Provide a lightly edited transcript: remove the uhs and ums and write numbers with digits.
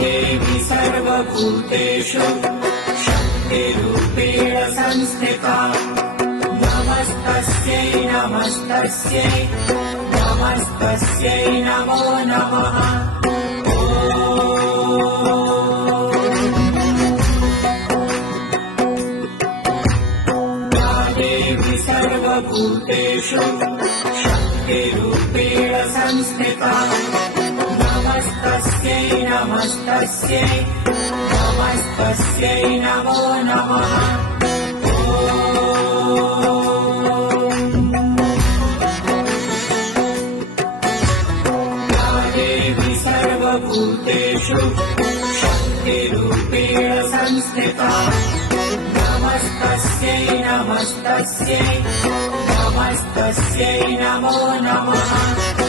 देवी सर्वभूतेषु शक्तिरूपेण संस्थिता नमस्तस्यै नमस्तस्यै नमस्तस्यै नमो नमः। या देवी सर्वभूतेषु शक्तिरूपेण संस्थिता नमस्तस्यै नमस्तस्यै नमस्तस्यै नमो नमः। या देवी सर्वभूतेषु शक्तिरूपेण संस्थिता नमस्तस्यै नमस्तस्यै नमस्तस्यै नमो नमः।